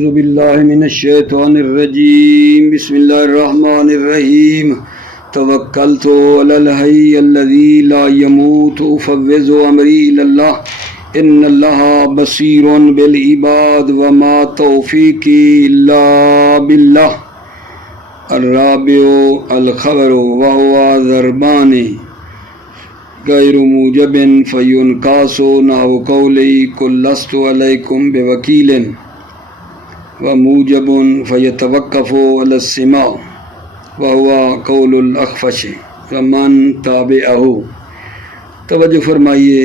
اعوذ باللہ من الشیطان الرجیم بسم اللہ الرحمن الرحیم توکلت علی الحی الذی لا یموت افوض امری الی اللہ ان اللہ بصیر بالعباد وما توفیقی الا باللہ الرابع الخبر وهو ضربان غیر موجب فینقاس نحو قولی قل لست علیکم بوکیل وموجب فیتوقف علی السماع وهو قول الاخفش ومن تابعہ۔ توجہ فرمائیے،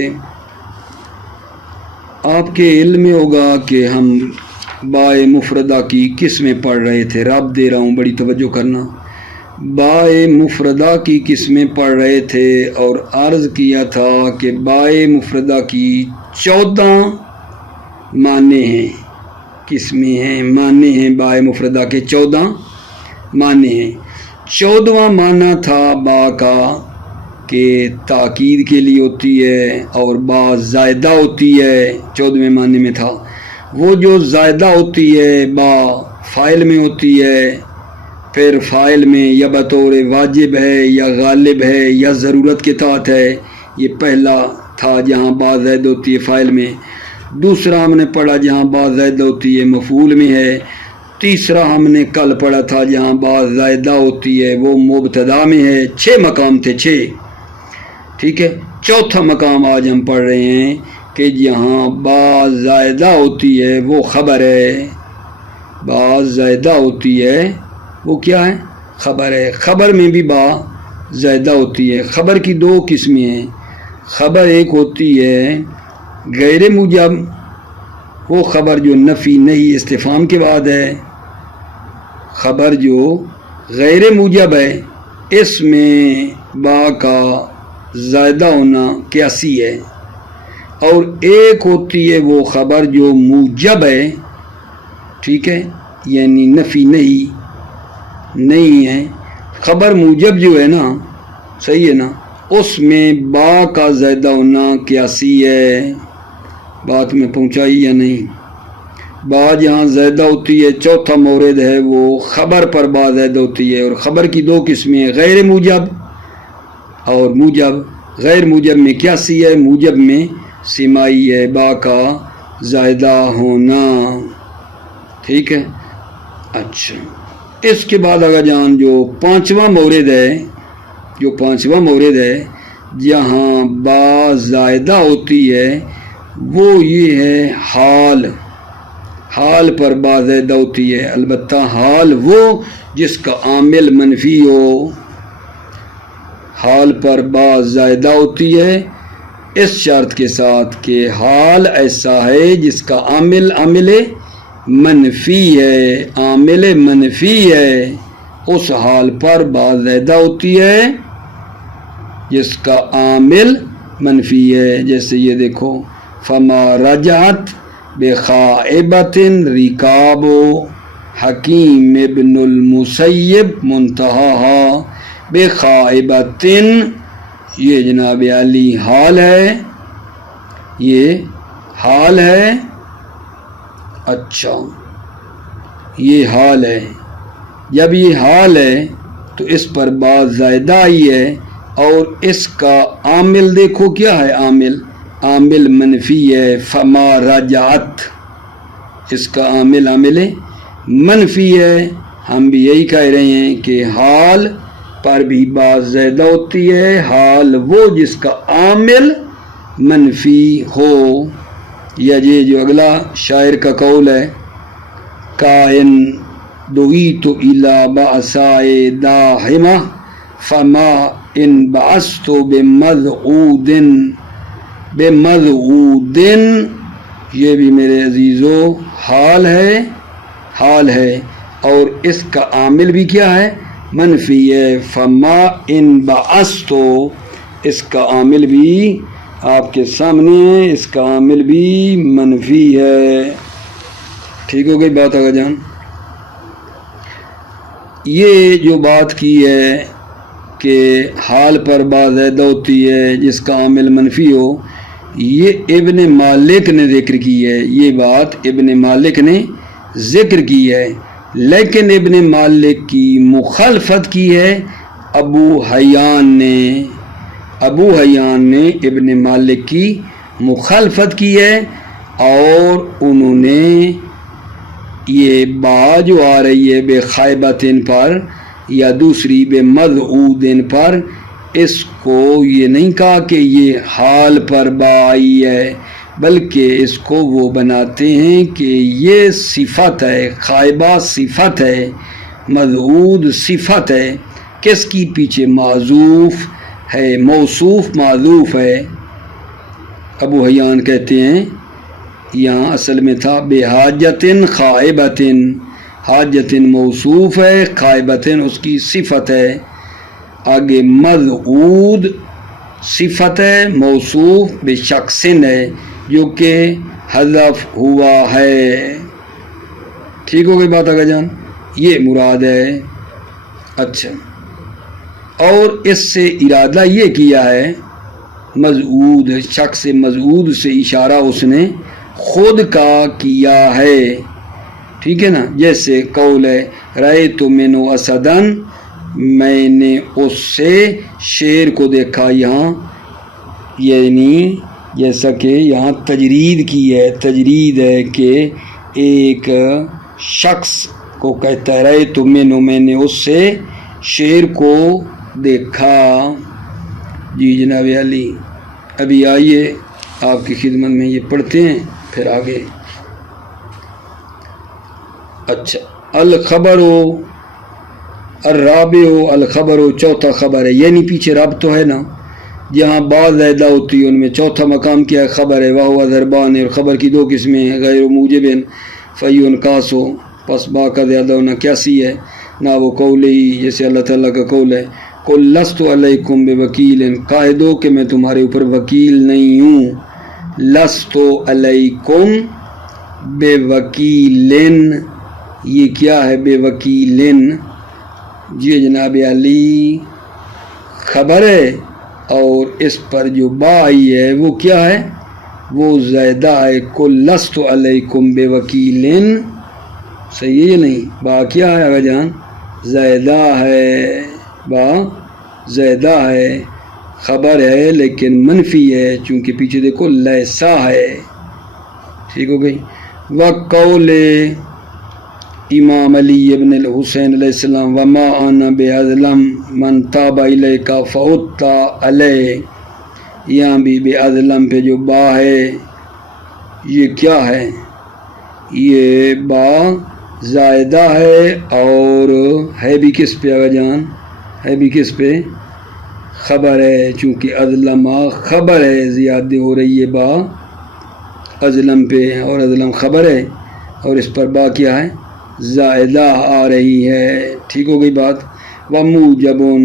آپ کے علم میں ہوگا کہ ہم بائے مفردہ کی قسمیں پڑھ رہے تھے۔ رب دے رہا ہوں، بڑی توجہ کرنا۔ بائے مفردہ کی قسمیں پڑھ رہے تھے اور عرض کیا تھا کہ بائے مفردہ کی 14 معنی ہیں، قسمیں ہیں، معنی ہیں۔ بائے مفردہ کے 14 معنی ہیں۔ 14واں معنی تھا با کا کہ تاکید کے لیے ہوتی ہے اور با زائدہ ہوتی ہے۔ 14ویں معنی میں تھا وہ جو زائدہ ہوتی ہے، با فاعل میں ہوتی ہے، پھر فاعل میں یا بطور واجب ہے یا غالب ہے یا ضرورت کے تحت ہے۔ یہ پہلا تھا جہاں با زائد ہوتی ہے فاعل میں۔ دوسرا ہم نے پڑھا جہاں با زائدہ ہوتی ہے مفعول میں ہے۔ تیسرا ہم نے کل پڑھا تھا جہاں با زائدہ ہوتی ہے وہ مبتدا میں ہے۔ 6 مقام تھے، 6، ٹھیک ہے۔ چوتھا مقام آج ہم پڑھ رہے ہیں کہ جہاں با زائدہ ہوتی ہے وہ خبر ہے۔ با زائدہ ہوتی ہے وہ کیا ہے؟ خبر ہے۔ خبر میں بھی با زائدہ ہوتی ہے۔ خبر کی 2 قسمیں ہیں۔ خبر ایک ہوتی ہے غیر موجب، وہ خبر جو نفی نہیں استفہام کے بعد ہے۔ خبر جو غیر موجب ہے اس میں با کا زائدہ ہونا قیاسی ہے۔ اور ایک ہوتی ہے وہ خبر جو موجب ہے، ٹھیک ہے، یعنی نفی نہیں ہے۔ خبر موجب جو ہے نا، صحیح ہے نا، اس میں با کا زائدہ ہونا قیاسی ہے۔ بات میں پہنچائی یا نہیں؟ با جہاں زائدہ ہوتی ہے، چوتھا مورد ہے وہ خبر پر با زائدہ ہوتی ہے۔ اور خبر کی 2 قسمیں ہیں، غیر موجب اور موجب۔ غیر موجب میں قیاسی ہے، موجب میں سماعی ہے، با کا زائدہ ہونا، ٹھیک ہے۔ اچھا، اس کے بعد اگر جان جو 5واں مورد ہے جہاں با زائدہ ہوتی ہے وہ یہ ہے حال۔ حال پر با زائدہ ہوتی ہے، البتہ حال وہ جس کا عامل منفی ہو۔ حال پر با زائدہ ہوتی ہے اس شرط کے ساتھ کہ حال ایسا ہے جس کا عامل منفی ہے۔ عامل منفی ہے اس حال پر با زائدہ ہوتی ہے جس کا عامل منفی ہے۔ جیسے یہ دیکھو، فما رجعت بخائبۃ رکاب حکیم ابن المسیب منتہا بخائبۃ، یہ جناب علی حال ہے، یہ حال ہے۔ اچھا، یہ حال ہے۔ جب یہ حال ہے تو اس پر با زائدہ آئی ہے اور اس کا عامل دیکھو کیا ہے؟ عامل منفی ہے۔ فما رجعت، اس کا عامل منفی ہے۔ ہم بھی یہی کہہ رہے ہیں کہ حال پر بھی با زائدہ ہوتی ہے، حال وہ جس کا عامل منفی ہو۔ یا یہ جو اگلا شاعر کا قول ہے، کائن دعیت الی بعصائے داہمہ فما ان بعثت بمذعود، یہ بھی میرے عزیزو حال ہے اور اس کا عامل بھی کیا ہے؟ منفی ہے۔ فما ان بعثت، اس کا عامل بھی آپ کے سامنے ہے، اس کا عامل بھی منفی ہے۔ ٹھیک ہو گئی بات آگا جان؟ یہ جو بات کی ہے کہ حال پر با زائدہ ہوتی ہے جس کا عامل منفی ہو، یہ ابن مالک نے ذکر کی ہے، یہ بات ابن مالک نے ذکر کی ہے، لیکن ابن مالک کی مخالفت کی ہے ابو حیان نے ابن مالک کی مخالفت کی ہے، اور انہوں نے یہ با جو آ رہی ہے بے خائبتن پر یا دوسری بے مذعودن پر، اس کو یہ نہیں کہا کہ یہ حال پر با آئی ہے، بلکہ اس کو وہ بناتے ہیں کہ یہ صفت ہے، خائبہ صفت ہے، مذعود صفت ہے، کس کی پیچھے معذوف ہے، موصوف معذوف ہے۔ ابو حیان کہتے ہیں یہاں اصل میں تھا بے حاجتن خائبتن، حاجتن موصوف ہے، خائبتن اس کی صفت ہے، آگے مذعود صفت ہے، موصوف بے شخصن ہے جو کہ حذف ہوا ہے۔ ٹھیک ہو گئی بات آگے جان، یہ مراد ہے۔ اچھا، اور اس سے ارادہ یہ کیا ہے، مذعود شخص مذعود سے اشارہ اس نے خود کا کیا ہے، ٹھیک ہے نا، جیسے قول ہے رأیت منہ اسدن، میں نے اس سے شیر کو دیکھا، یہاں یعنی جیسا کہ یہاں تجرید کی ہے، تجرید ہے کہ ایک شخص کو کہتا ہے رأیت منہ، میں نے اس سے شیر کو دیکھا۔ جی جناب علی، ابھی آئیے آپ کی خدمت میں یہ پڑھتے ہیں پھر آگے۔ اچھا، الخبر الرابع، الخبر چوتھا خبر ہے، یعنی پیچھے رب تو ہے نا، جہاں بعض زیادہ ہوتی ہے ان میں چوتھا مقام کیا ہے، خبر ہے، وہ ضربان ہے، اور خبر کی دو قسمیں ہیں، غیر موجبن فیون کاسو، پس با کا زیادہ ہونا کیسی ہے، نہ وہ قول ہی جیسے اللہ تعالیٰ کا قول ہے قل لست علیکم بوکیل، کہہ دو کہ میں تمہارے اوپر وکیل نہیں ہوں، لست علیکم بوکیل، یہ کیا ہے بے وکیل؟ جی جناب علی خبر ہے، اور اس پر جو با آئی ہے وہ کیا ہے، وہ زائدہ ہے، قل لست علیکم بے وکیل، صحیح ہے یا نہیں؟ با کیا ہے آگا جان؟ زائدہ ہے، با زائدہ ہے، خبر ہے لیکن منفی ہے، چونکہ پیچھے دیکھو لیسا ہے، ٹھیک ہو گئی۔ وقول امام علی ابن الحسین علیہ السلام وما انا بعظلم من تاب الیک فعدت علیہ، یہاں بھی بعظلم پہ جو با ہے یہ کیا ہے، یہ با زائدہ ہے، اور ہے بھی کس پہ آگا جان، ہے بھی کس پہ، خبر ہے، چونکہ ازلم خبر ہے، زیادہ ہو رہی ہے با ازلم پہ، اور ازلم خبر ہے، اور اس پر با کیا ہے، زائدہ آ رہی ہے، ٹھیک ہو گئی بات۔ وموجبن،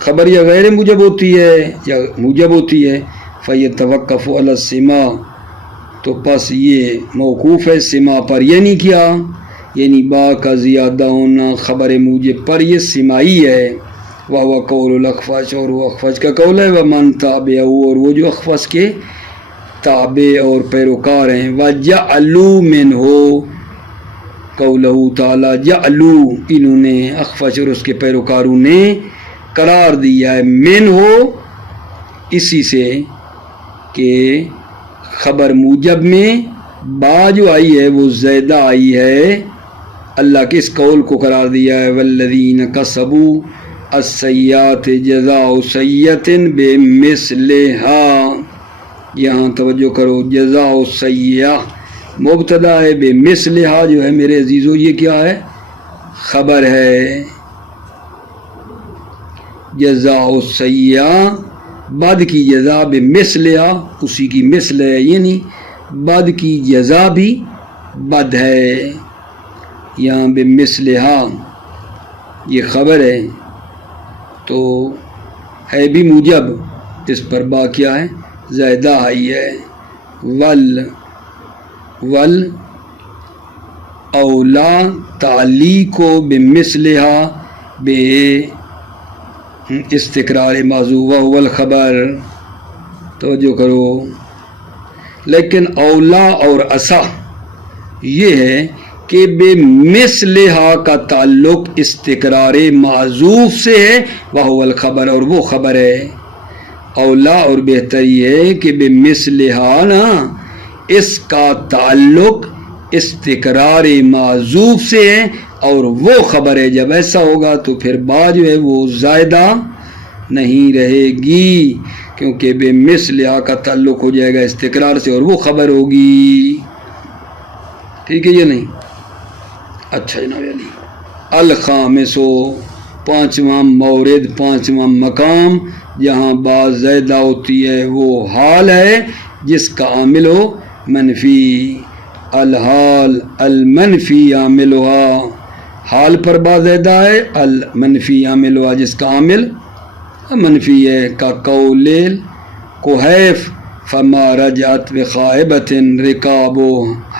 خبر یا غیر موجب ہوتی ہے یا موجب ہوتی ہے، فیتوقف علی السماع، تو پس یہ موقوف ہے سما پر، یعنی کیا، یعنی با کا زیادہ ہونا خبر موجب پر یہ سماعی ہے۔ وہ قول الاخفش، اور وہ اخفش کا قول ہے، ومن تابعہ، اور وہ جو اخفش کے تابع اور پیروکار ہیں، وجعلوا منہ قولہ تعالی، جعلوا، انہوں نے اخفش اور اس کے پیروکاروں نے قرار دیا ہے منہ، اسی سے کہ خبر موجب میں با جو آئی ہے وہ زیادہ آئی ہے، اللہ کے اس قول کو قرار دیا ہے، والذین کسبوا السیئات جزاء سیئۃ بمثلھا، یہاں توجہ کرو، جزاء سیئہ مبتدا ہے، بمثلھا جو ہے میرے عزیزو یہ کیا ہے، خبر ہے، جزاء سیئہ بعد کی جزا بمثلھا، اسی کی مثل ہے، یعنی بعد کی جزا بھی بد ہے، یہاں بمثلھا یہ خبر ہے تو ہے بھی موجب، اس پر با کیا ہے، زائدہ آئی ہے، ول اولا تعلیق بمثلھا بے استقرار موضوع وهو الخبر، توجہ کرو، لیکن اولا اور اسا یہ ہے کہ بے مثلہا کا تعلق استقرار معذوف سے ہے، وہو الخبر، اور وہ خبر ہے. اولا اور بہتر یہ ہے کہ بے مثلہا نا اس کا تعلق استقرار معذوف سے ہے اور وہ خبر ہے. جب ایسا ہوگا تو پھر با جو ہے وہ زائدہ نہیں رہے گی، کیونکہ بے مثلہا کا تعلق ہو جائے گا استقرار سے اور وہ خبر ہوگی. ٹھیک ہے یہ نہیں؟ اچھا جناب علی. الخامسو پانچواں مورد، پانچواں مقام جہاں با زائدہ ہوتی ہے وہ حال ہے جس کا عامل ہو منفی. الحال المنفی عاملها، حال پر با زائدہ ہے، المنفی عاملها جس کا عامل منفی ہے. کا قول کوحیف فما رجعت بخائبۃ رکاب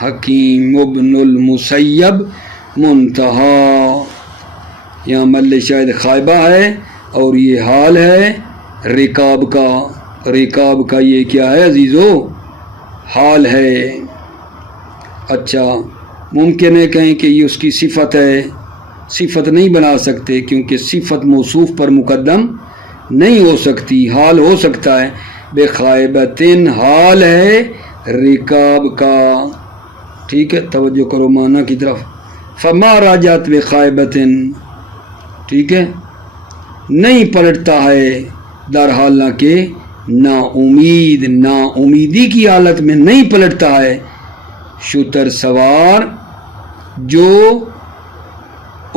حکیم ابن المسیب منتہا. یہاں مل شاید خائبہ ہے اور یہ حال ہے رکاب کا. رکاب کا یہ کیا ہے عزیزو؟ حال ہے. اچھا ممکن ہے کہیں کہ یہ اس کی صفت ہے، صفت نہیں بنا سکتے کیونکہ صفت موصوف پر مقدم نہیں ہو سکتی، حال ہو سکتا ہے. بے خائبتن حال ہے رکاب کا. ٹھیک ہے توجہ کرو معنی کی طرف. فما راجات بے خائبتن، ٹھیک ہے نہیں پلٹتا ہے در حالانکہ نا امید، نا امیدی کی حالت میں نہیں پلٹتا ہے. شتر سوار جو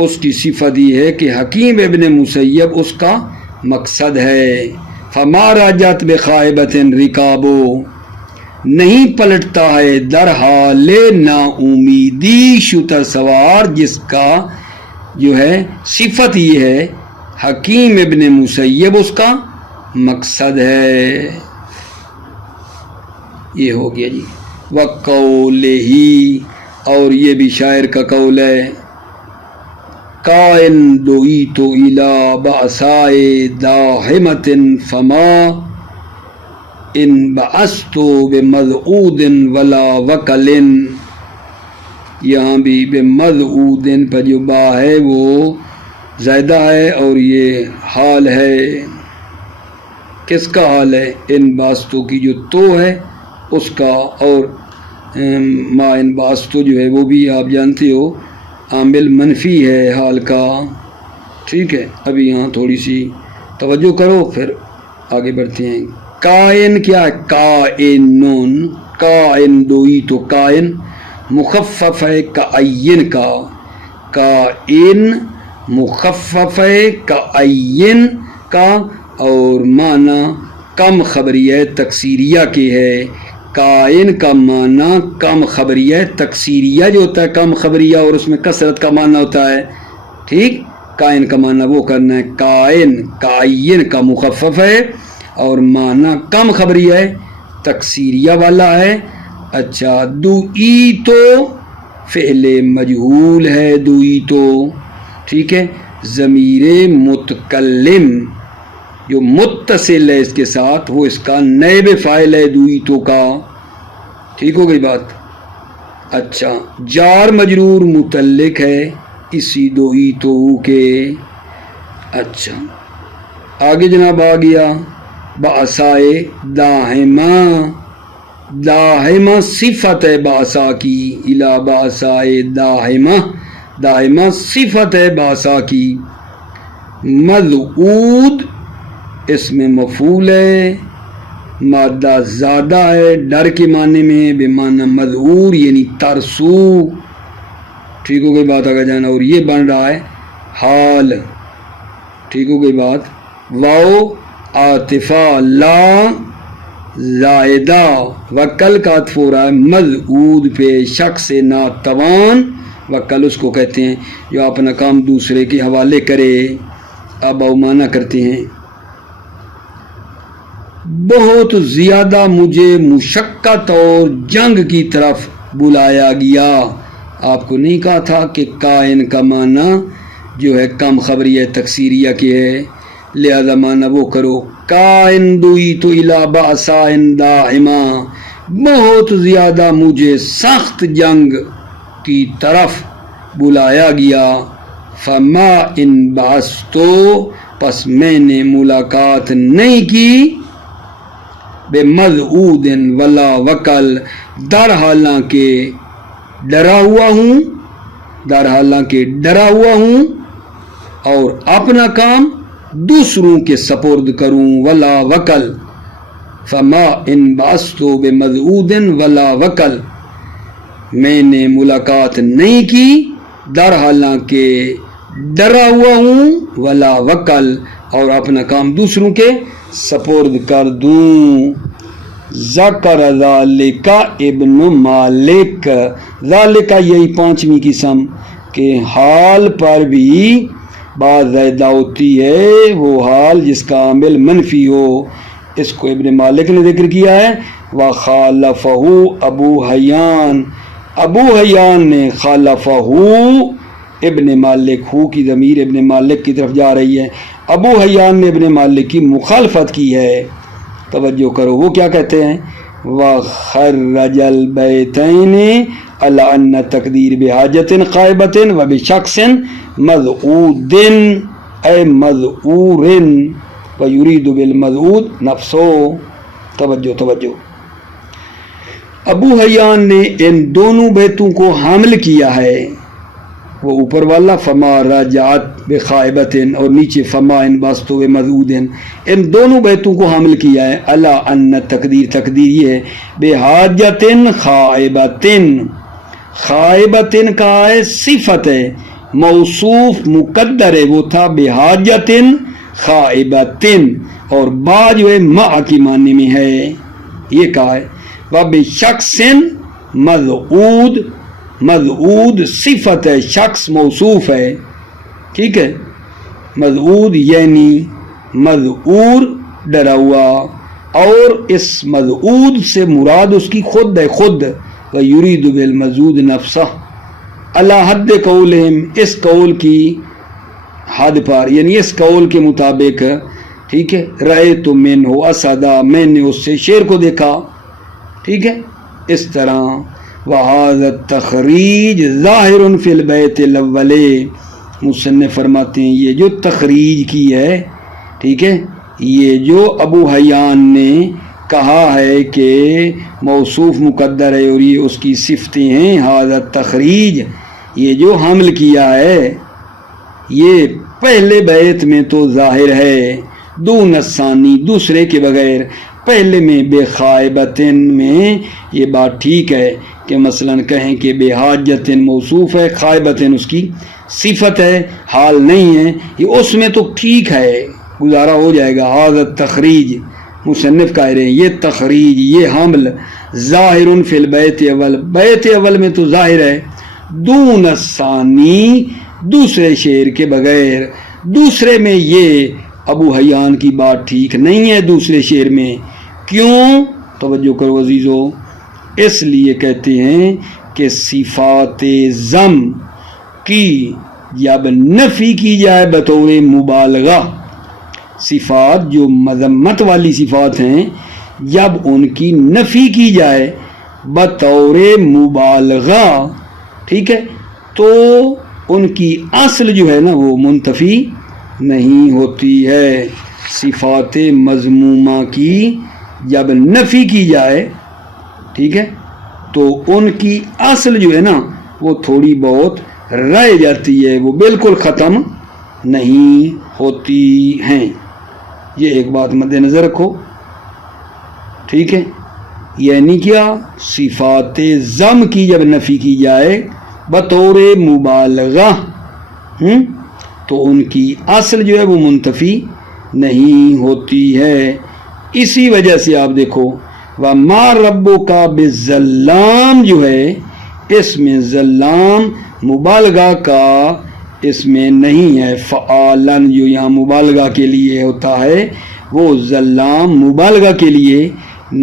اس کی صفت یہ ہے کہ حکیم ابن مسیب اس کا مقصد ہے. فما راجات بخائبۃ رکابو نہیں پلٹتا ہے در حال نا امیدی شتر سوار جس کا جو ہے صفت یہ ہے حکیم ابن مسیب اس کا مقصد ہے. یہ ہو گیا جی. وَقَوْلِهِ اور یہ بھی شاعر کا قول ہے. کائن دعیت الی بعصائے داہمۃ فما ان بعثت بمذعود ولا وکل. یہاں بھی بمذعود پر جو با ہے وہ زائدہ ہے اور یہ حال ہے. کس کا حال ہے؟ ان باستوں کی جو تو ہے اس کا، اور ما ان باستو جو ہے وہ بھی آپ جانتے ہو عامل منفی ہے حال کا. ٹھیک ہے ابھی یہاں تھوڑی سی توجہ کرو پھر آگے بڑھتے ہیں. کائن کیا ہے؟ کائنون، کائن دوئی تو کائن مخفف ہے کائن کا. کائن مخفف ہے کائن کا اور معنی کم خبریہ تکسیریہ کے ہے. کائن کا معنی کم خبریہ تکسیریہ جو ہوتا ہے کم خبریہ اور اس میں کثرت کا معنی ہوتا ہے. ٹھیک کائن کا معنی وہ کرنا ہے. کائن کائن کا مخفف ہے اور معنی کم خبریہ ہے تکسیریہ والا ہے. اچھا دوئی تو فعل مجہول ہے. دوئی تو ٹھیک ہے ضمیر متکلم جو متصل ہے اس کے ساتھ وہ اس کا نائب فاعل ہے دوئی تو کا. ٹھیک ہو گئی بات. اچھا جار مجرور متعلق ہے اسی دوئی تو کے. اچھا آگے جناب آ گیا بعصائے داہمہ. داہمہ صفت ہے بعصا کی. الا بعصائے داہمہ، داہمہ صفت ہے بعصا کی. مذعود اس میں مفعول ہے، مادہ زیادہ ہے ڈر کے معنی میں بمعنی مذعور یعنی ترسو. ٹھیک ہو گئی بات آگے جانا. اور یہ بن رہا ہے حال. ٹھیک ہو گئی بات. واو عاطفہ لا زائدہ وکل کا عطف ہو رہا ہے مذعود پہ شخص ناتوان. وکل اس کو کہتے ہیں جو اپنا کام دوسرے کے حوالے کرے. اب اومانہ کرتے ہیں. بہت زیادہ مجھے مشقت اور جنگ کی طرف بلایا گیا. آپ کو نہیں کہا تھا کہ کائن کا معنی جو ہے کم خبریہ تکسیریہ کی ہے، لہذا معنی وہ کرو. کائن دوئی تو الی بعصائے داہمہ، بہت زیادہ مجھے سخت جنگ کی طرف بلایا گیا، فما ان بعثتو پس میں نے ملاقات نہیں کی، بمذعود ولا وکل در حالانکہ ڈرا ہوا ہوں اور اپنا کام دوسروں کے سپرد کروں، ولا وکل، فما ان بعثتو بمذعود ولا وکل میں نے ملاقات نہیں کی در حالانکہ ڈرا ہوا ہوں، ولا وکل اور اپنا کام دوسروں کے سپرد کر دوں۔ ذکر ذالک ابن مالک، ذالک یہی پانچویں قسم کہ حال پر بھی بات زائدہ ہوتی ہے، وہ حال جس کا عامل منفی ہو، اس کو ابن مالک نے ذکر کیا ہے۔ وخالفہ ابو حیان نے خالفہ ابن مالک، ہو کی ضمیر ابن مالک کی طرف جا رہی ہے، ابو حیان نے ابن مالک کی مخالفت کی ہے۔ توجہ کرو، وہ کیا کہتے ہیں؟ وَخَرَّجَ الْبَيْتَيْنِ عَلَىٰ أَنَّ تَقْدِيرَ بِحَاجَةٍ قَائِبَةٍ وَبِشَخْصٍ مَذْعُودٍ اے مذعور وَيُرِيدُ بِالْمَذْعُود نَفْسُهُ۔ توجہ، ابو حیان نے ان دونوں بیتوں کو حامل کیا ہے، وہ اوپر والا فما راجعت بخائبتن اور نیچے فما ان باستو بمذعودن، ان دونوں بیتوں کو حامل کیا ہے۔ الا ان تقدیر یہ ہے بحاجتن خائبتن کا ہے صفت ہے، موصوف مقدر ہے، وہ تھا بحاجتن خائبتن، اور با جو ہے مع کی معنی میں ہے، یہ کہا ہے۔ وبشخص مذعود صفت ہے، شخص موصوف ہے، ٹھیک ہے، مذعود یعنی مذعور ڈرا ہوا، اور اس مذعود سے مراد اس کی خود ہے، خود، وَيُرِيدُ بِالْمَذْعُودِ نَفْسَهُ عَلَى حَدِّ قَوْلِهِمْ، اس قول کی حد پر، یعنی اس قول کے مطابق، ٹھیک ہے، رَأَيْتُ مِنْهُ أَسَدًا، میں نے اس سے شیر کو دیکھا، ٹھیک ہے، اس طرح۔ وَهَذَا التَّخْرِيجُ ظَاهِرٌ فِي الْبَيْتِ الْأَوَّلِ، مصنف فرماتے ہیں یہ جو تخریج کی ہے، ٹھیک ہے، یہ جو ابو حیان نے کہا ہے کہ موصوف مقدر ہے اور یہ اس کی صفتیں ہیں، هَذَا التَّخْرِيجُ، یہ جو حمل کیا ہے یہ پہلے بیت میں تو ظاہر ہے، دون الثانی دوسرے کے بغیر، پہلے میں بے خائبتن میں یہ بات ٹھیک ہے کہ مثلا کہیں کہ بے حاجتن موصوف ہے، خائبتن اس کی صفت ہے، حال نہیں ہے، یہ اس میں تو ٹھیک ہے، گزارا ہو جائے گا۔ حاضر تخریج، مصنف کہہ رہے ہیں یہ تخریج، یہ حمل ظاہر فی البیت اول، بیت اول میں تو ظاہر ہے، دون الثانی دوسرے شعر کے بغیر، دوسرے میں یہ ابو حیان کی بات ٹھیک نہیں ہے، دوسرے شعر میں کیوں؟ توجہ کرو عزیزو، اس لیے کہتے ہیں کہ صفات ذم کی جب نفی کی جائے بطور مبالغہ، صفات جو مذمت والی صفات ہیں جب ان کی نفی کی جائے بطور مبالغہ، ٹھیک ہے، تو ان کی اصل جو ہے نا وہ منتفی نہیں ہوتی ہے۔ صفات مذمومہ کی جب نفی کی جائے، ٹھیک ہے، تو ان کی اصل جو ہے نا وہ تھوڑی بہت رہ جاتی ہے، وہ بالکل ختم نہیں ہوتی ہیں، یہ ایک بات مد نظر رکھو، ٹھیک ہے۔ یعنی کیا؟ صفات ذم کی جب نفی کی جائے بطور مبالغہ تو ان کی اصل جو ہے وہ منتفی نہیں ہوتی ہے۔ اسی وجہ سے آپ دیکھو وَمَا رَبُّكَ بِالظَّلَّامِ جو ہے اس میں ظلام مبالغہ کا اس میں نہیں ہے، فعالن جو یہاں مبالغہ کے لیے ہوتا ہے وہ ظلام مبالغہ کے لیے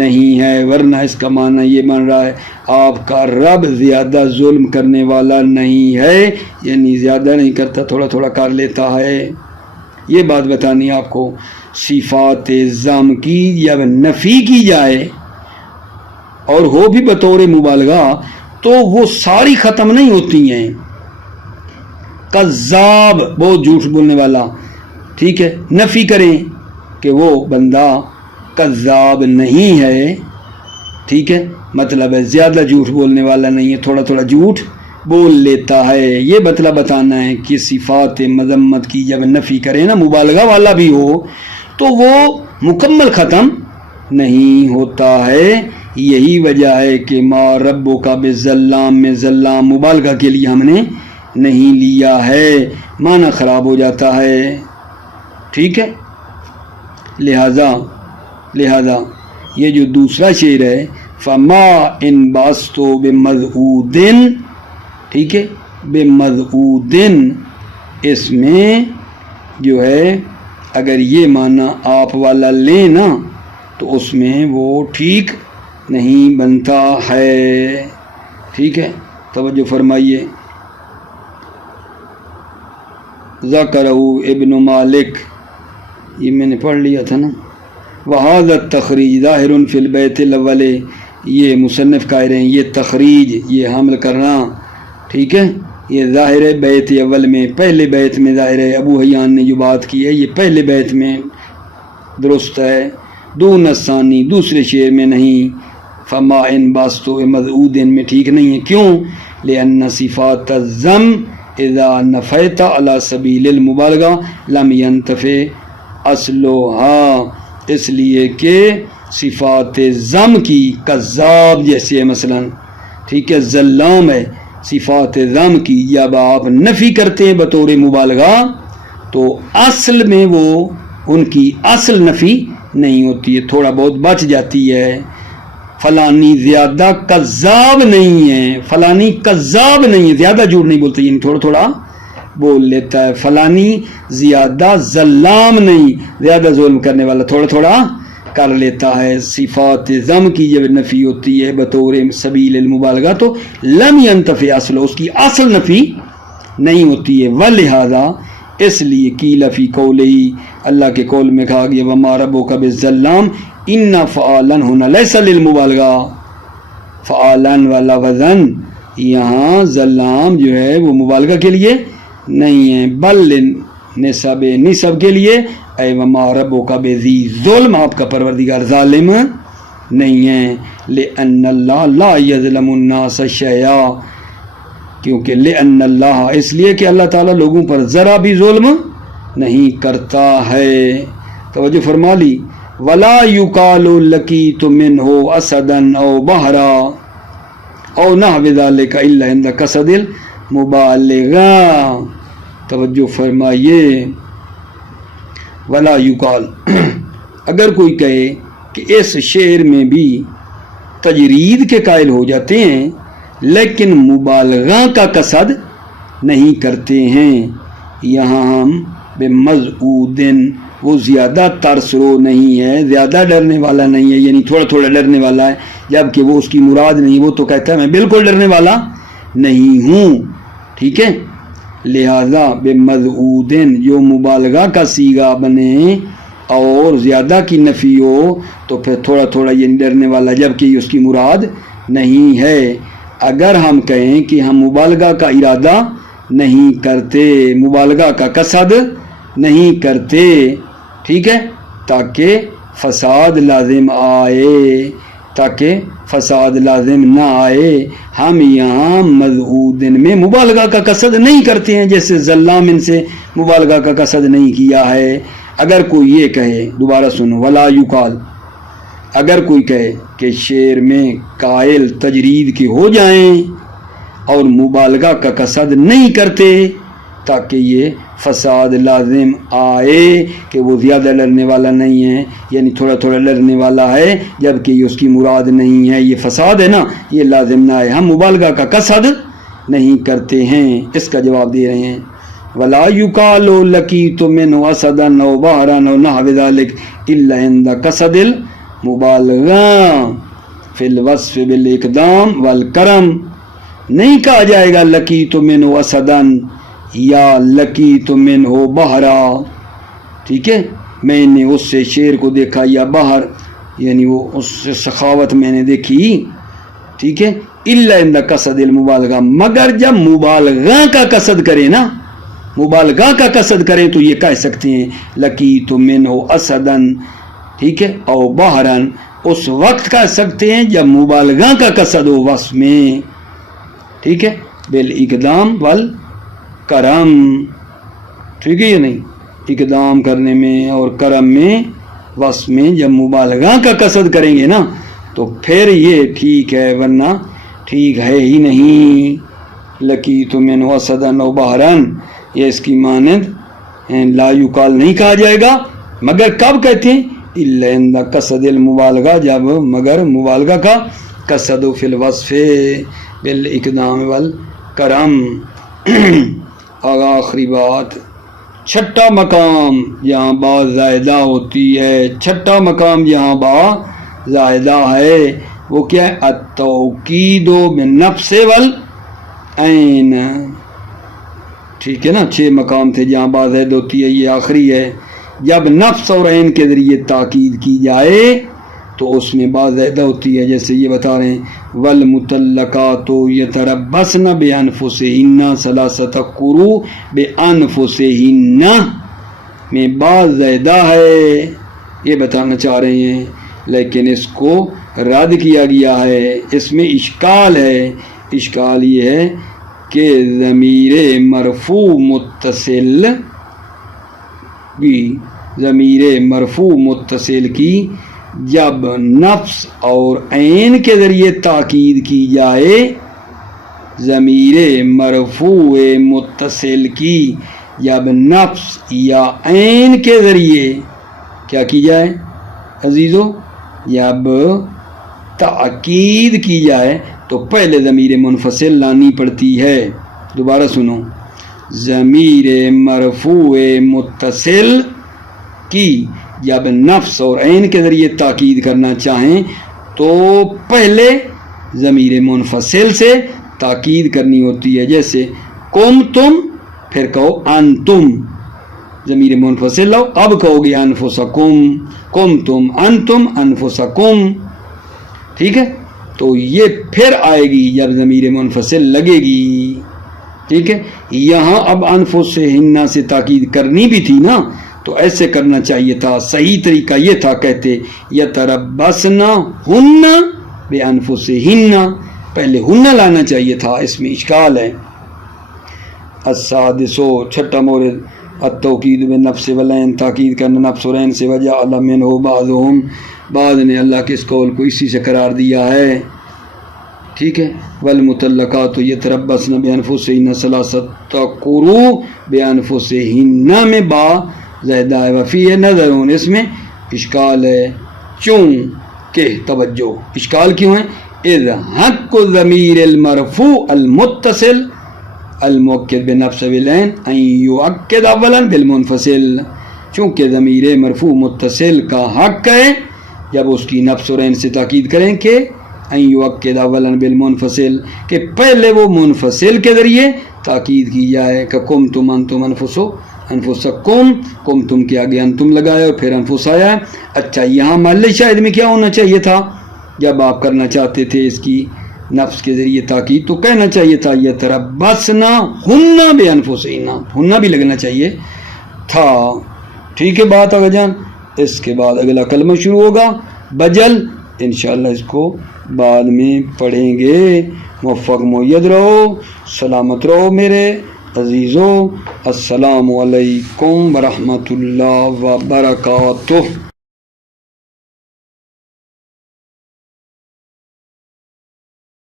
نہیں ہے، ورنہ اس کا معنی یہ بن رہا ہے آپ کا رب زیادہ ظلم کرنے والا نہیں ہے، یعنی زیادہ نہیں کرتا، تھوڑا تھوڑا کر لیتا ہے، یہ بات بتانی آپ کو۔ صفات ذم کی جب نفی کی جائے اور ہو بھی بطور مبالغہ تو وہ ساری ختم نہیں ہوتی ہیں. کذاب بہت جھوٹ بولنے والا, ٹھیک ہے, نفی کریں کہ وہ بندہ کذاب نہیں ہے, ٹھیک ہے, مطلب ہے زیادہ جھوٹ بولنے والا نہیں ہے, تھوڑا تھوڑا جھوٹ بول لیتا ہے. یہ مطلب بتانا ہے کہ صفات مذمت کی جب نفی کریں نا, مبالغہ والا بھی ہو تو وہ مکمل ختم نہیں ہوتا ہے. یہی وجہ ہے کہ ما ربو کا بظلام میں ظلام مبالغہ کے لیے ہم نے نہیں لیا ہے, معنی خراب ہو جاتا ہے, ٹھیک ہے. لہذا یہ جو دوسرا شعر ہے فما ان باستو بمذعودن, ٹھیک ہے, بمذعودن, اس میں جو ہے اگر یہ معنی آپ والا لیں نا تو اس میں وہ ٹھیک نہیں بنتا ہے, ٹھیک ہے. توجہ فرمائیے. ذکرہ ابن مالک, یہ میں نے پڑھ لیا تھا نا. وہذا التخریج ظاہر فی البیت الاول, یہ مصنف قائل ہیں یہ تخریج, یہ حمل کرنا, ٹھیک ہے, یہ ظاہر ہے بیت اول میں, پہلے بیت میں ظاہر ہے. ابو حیان نے جو بات کی ہے یہ پہلے بیت میں درست ہے, دون الثانی دوسرے شعر میں نہیں. فما ان باستو مذعودن میں ٹھیک نہیں ہے. کیوں؟ لأن صفات الذم اذا نفیت علی سبیل المبالغہ لم ينتفع اصلها, اس لیے کہ صفات ذم کی کذاب جیسے ہے مثلا, ٹھیک ہے, ظلام ہے, صفات ذم کی جب آپ نفی کرتے ہیں بطور مبالغہ تو اصل میں وہ ان کی اصل نفی نہیں ہوتی ہے, تھوڑا بہت بچ جاتی ہے. فلانی زیادہ کذاب نہیں ہے, فلانی کذاب نہیں ہے, زیادہ جھوٹ نہیں بولتے, یعنی تھوڑا تھوڑا بول لیتا ہے. فلانی زیادہ ظلام نہیں, زیادہ ظلم کرنے والا تھوڑا تھوڑا کر لیتا ہے. صفات ذم کی جب نفی ہوتی ہے بطور سبیل المبالغہ تو لم ينتفع اصل, اس کی اصل نفی نہیں ہوتی ہے. ولہذا اس لیے قیل فی قولہ, اللہ کے قول میں کہا گیا وما ربک بالظلام ان فعالن ہونا لیس للمبالغہ, فعالن والا وزن یہاں ظلام جو ہے وہ مبالغہ کے لیے نہیں ہے, بل نسب کے لیے. اے وما ربک بذی ظلم, آپ کا پروردگار ظالم نہیں ہے. لأن اللہ لا یظلم الناس شیئا, کیونکہ لأن اللہ, اس لیے کہ اللہ تعالیٰ لوگوں پر ذرا بھی ظلم نہیں کرتا ہے. توجہ فرما لی. ولا یقال لقیت منہ اسدا او بحرا او نحو ذلک الا عند قصد المبالغہ. توجہ فرمائیے. ولا یقال, اگر کوئی کہے کہ اس شعر میں بھی تجرید کے قائل ہو جاتے ہیں لیکن مبالغہ کا قصد نہیں کرتے ہیں, یہاں ہم بمذعودن, وہ زیادہ ترسرو نہیں ہے, زیادہ ڈرنے والا نہیں ہے, یعنی تھوڑا تھوڑا ڈرنے والا ہے, جبکہ وہ اس کی مراد نہیں, وہ تو کہتا ہے میں بالکل ڈرنے والا نہیں ہوں, ٹھیک ہے. لہذا بمذعودن جو مبالغہ کا صیغہ بنے اور زیادہ کی نفی ہو تو پھر تھوڑا تھوڑا یہ ڈرنے والا, جبکہ یہ اس کی مراد نہیں ہے. اگر ہم کہیں کہ ہم مبالغہ کا ارادہ نہیں کرتے, مبالغہ کا قصد نہیں کرتے, ٹھیک ہے, تاکہ فساد لازم آئے, تاکہ فساد لازم نہ آئے, ہم یہاں مذعودن میں مبالغہ کا قصد نہیں کرتے ہیں, جیسے ظلام ان سے مبالغہ کا قصد نہیں کیا ہے. اگر کوئی یہ کہے, دوبارہ سنو, ولا یقال, اگر کوئی کہے کہ شعر میں قائل تجرید کے ہو جائیں اور مبالغہ کا قصد نہیں کرتے تاکہ یہ فساد لازم آئے کہ وہ زیادہ ڈرنے والا نہیں ہے, یعنی تھوڑا تھوڑا ڈرنے والا ہے, جبکہ یہ اس کی مراد نہیں ہے, یہ فساد ہے نا, یہ لازم نہ آئے, ہم مبالغہ کا قصد نہیں کرتے ہیں. اس کا جواب دے رہے ہیں. ولا یقال لقیت منہ اسدا او بحرا او نحو ذلک الا عند قصد المبالغہ فی الوصف بالاقدام والکرم, نہیں کہا جائے گا لقیت منہ اسدا یا لقیت منہ بحرا, ٹھیک ہے, میں نے اس سے شیر کو دیکھا, یا بحر یعنی وہ اس سے سخاوت میں نے دیکھی, ٹھیک ہے، الا عند قصد المبالغہ، مگر جب مبالغہ کا قصد کرے نا، مبالغہ کا قصد کریں تو یہ کہہ سکتے ہیں لقیت منہ اسدن، ٹھیک ہے، او بحرن، اس وقت کہہ سکتے ہیں جب مبالغہ کا قصد ہو وصف میں، ٹھیک ہے، بالاقدام والکرم، ٹھیک ہے یا نہیں، اقدام کرنے میں اور کرم میں، وصف میں جب مبالغہ کا قصد کریں گے نا تو پھر یہ ٹھیک ہے، ورنہ ٹھیک ہے ہی نہیں۔ لقیت منہ اسدن او بحرن، یہ اس کی مانند لا یقال نہیں کہا جائے گا، مگر کب کہتے ہیں الا عند قصد المبالغہ، جب مگر مبالغہ کا قصد فی الوصف بالاقدام والکرم۔ آخری بات، چھٹا مقام جہاں با زائدہ ہوتی ہے، چھٹا مقام جہاں با زائدہ ہے وہ کیا ہے؟ التوکید بالنفس والعین، ٹھیک ہے نا، 6 مقام تھے جہاں با زائد ہوتی ہے، یہ آخری ہے۔ جب نفس اور عین کے ذریعے تاکید کی جائے تو اس میں با زائدہ ہوتی ہے، جیسے یہ بتا رہے ہیں والمطلقات یتربصن بانفسہن ثلاثۃ قروء، بانفسہن میں با زائدہ ہے، یہ بتانا چاہ رہے ہیں، لیکن اس کو رد کیا گیا ہے، اس میں اشکال ہے۔ اشکال یہ ہے کہ ضمیر مرفوع متصل بھی، ضمیر مرفوع متصل کی جب نفس اور عین کے ذریعے تاکید کی جائے، ضمیر مرفوع متصل کی جب نفس یا عین کے ذریعے کیا کی جائے عزیزو، جب تاکید کی جائے تو پہلے ضمیر منفصل لانی پڑتی ہے۔ دوبارہ سنو، ضمیر مرفوع متصل کی جب نفس اور عین کے ذریعے تاکید کرنا چاہیں تو پہلے ضمیر منفصل سے تاکید کرنی ہوتی ہے، جیسے کم تم، پھر کہو انتم، ضمیر منفصل لو، اب کہو گے انفسکم، کم تم انتم انفسکم، ٹھیک ہے، تو یہ پھر آئے گی جب ضمیر منفصل لگے گی، ٹھیک ہے۔ یہاں اب انفسہن سے تاکید کرنی بھی تھی نا، تو ایسے کرنا چاہیے تھا، صحیح طریقہ یہ تھا، کہتے یتربصن ہن بانفسہن، پہلے ہن لانا چاہیے تھا، اس میں اشکال ہے۔ السادسو، چھٹا مورد، التوکید بالنفس والعین، تاکید کرنا نفس اور عین سے، وجعل منہ بعضهم، بعض نے اللہ کے اس قول کو اسی سے قرار دیا ہے، ٹھیک ہے۔ والمطلقات یتربصن بانفسہن ثلاثۃ قروء، بانفسہن میں با زائدہ ہے، وفیہ نظرون، اس میں اشکال ہے، چونکہ توجہ، اشکال کیوں ہے؟ اذ حق ضمیر المرفوع المتصل المؤکد بنفس والعین ان یؤکد اولا بالمنفصل، چونکہ ضمیر مرفوع متصل کا حق ہے جب اس کی نفس اور عین سے تاکید کریں کہ ان یؤکد اولا بالمنفصل، کہ پہلے وہ منفصل کے ذریعے تاکید کی جائے، کہ کم تم انتم انفسکم، کم تم کے آگے انتم لگایا اور پھر انفس آیا۔ اچھا، یہاں محل شاہد میں کیا ہونا چاہیے تھا؟ جب آپ کرنا چاہتے تھے اس کی نفس کے ذریعے تاکید تو کہنا چاہیے تھا یتربصن ہن بانفسہن، ہن بھی لگنا چاہیے تھا، ٹھیک ہے بات آگے جان۔ اس کے بعد اگلا کلمہ شروع ہوگا بجل، انشاءاللہ اس کو بعد میں پڑھیں گے۔ موفق مؤید رہو، سلامت رہو میرے عزیزو، السلام علیکم ورحمۃ اللہ وبرکاتہ۔